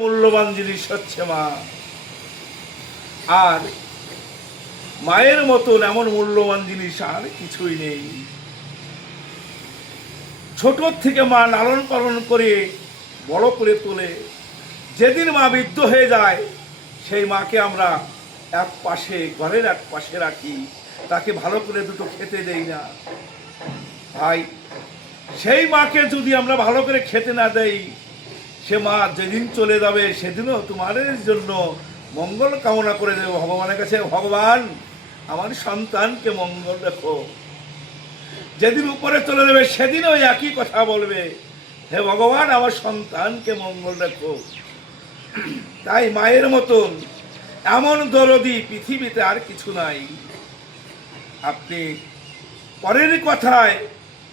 মূল্যবান জিনিস হচ্ছে মা। আর মায়ের মতন এমন মূল্যবান জিনিস আর কিছুই নেই। ছোট থেকে মা লালন পালন করে বড় করে তোলে। যেদিন মা বৃদ্ধ হয়ে যায় সেই মাকে আমরা এক পাশে, ঘরের এক পাশে রাখি, তাকে ভালো করে দুটো খেতে দেই না। ভাই, সেই মাকে যদি আমরা ভালো করে খেতে না দেই, সে মা যেদিন চলে যাবে সেদিনও তোমাদের জন্য মঙ্গল কামনা করে দেব ভগবানের কাছে, ভগবান আমার সন্তানকে মঙ্গল রেখো। যেদিন উপরে চলে যাবে সেদিনও একই কথা বলবে, হে ভগবান আমার সন্তানকে মঙ্গল রেখো। তাই মায়ের মতন এমন দরদি পৃথিবীতে আর কিছু নাই। আপনি পরের কথায়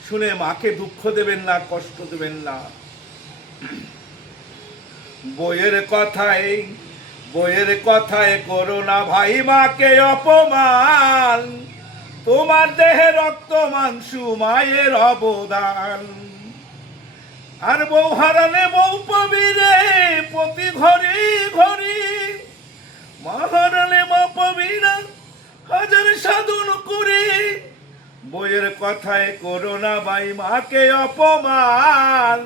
শুনে মাকে দুঃখ দেবেন না, কষ্ট দেবেন না। বইয়ের কথায় করো না ভাই মাকে অপমান, তোমার দেহে রক্ত মাংসু মায়ের অবদান। আর বউ হারালে বউ পাবি রে প্রতি ঘরে ঘরে, মা হারালে মা পাবি না হাজার সাধন করে। বইয়ের কথায় করো না ভাই মাকে অপমান,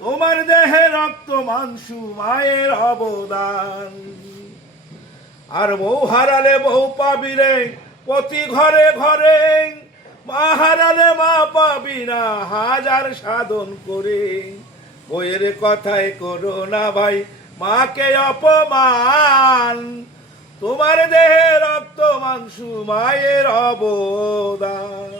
তোমার দেহে রক্ত মাংসু মায়ের অবদান। আর বউ হারালে বউ পাবি রে প্রতি ঘরে ঘরে, মা হারালে মা পাবি না হাজার সাধন করে। বইয়ের কথায় করো না ভাই মাকে অপমান, তোমার দেহে রক্ত মাংসু মায়ের অবদান।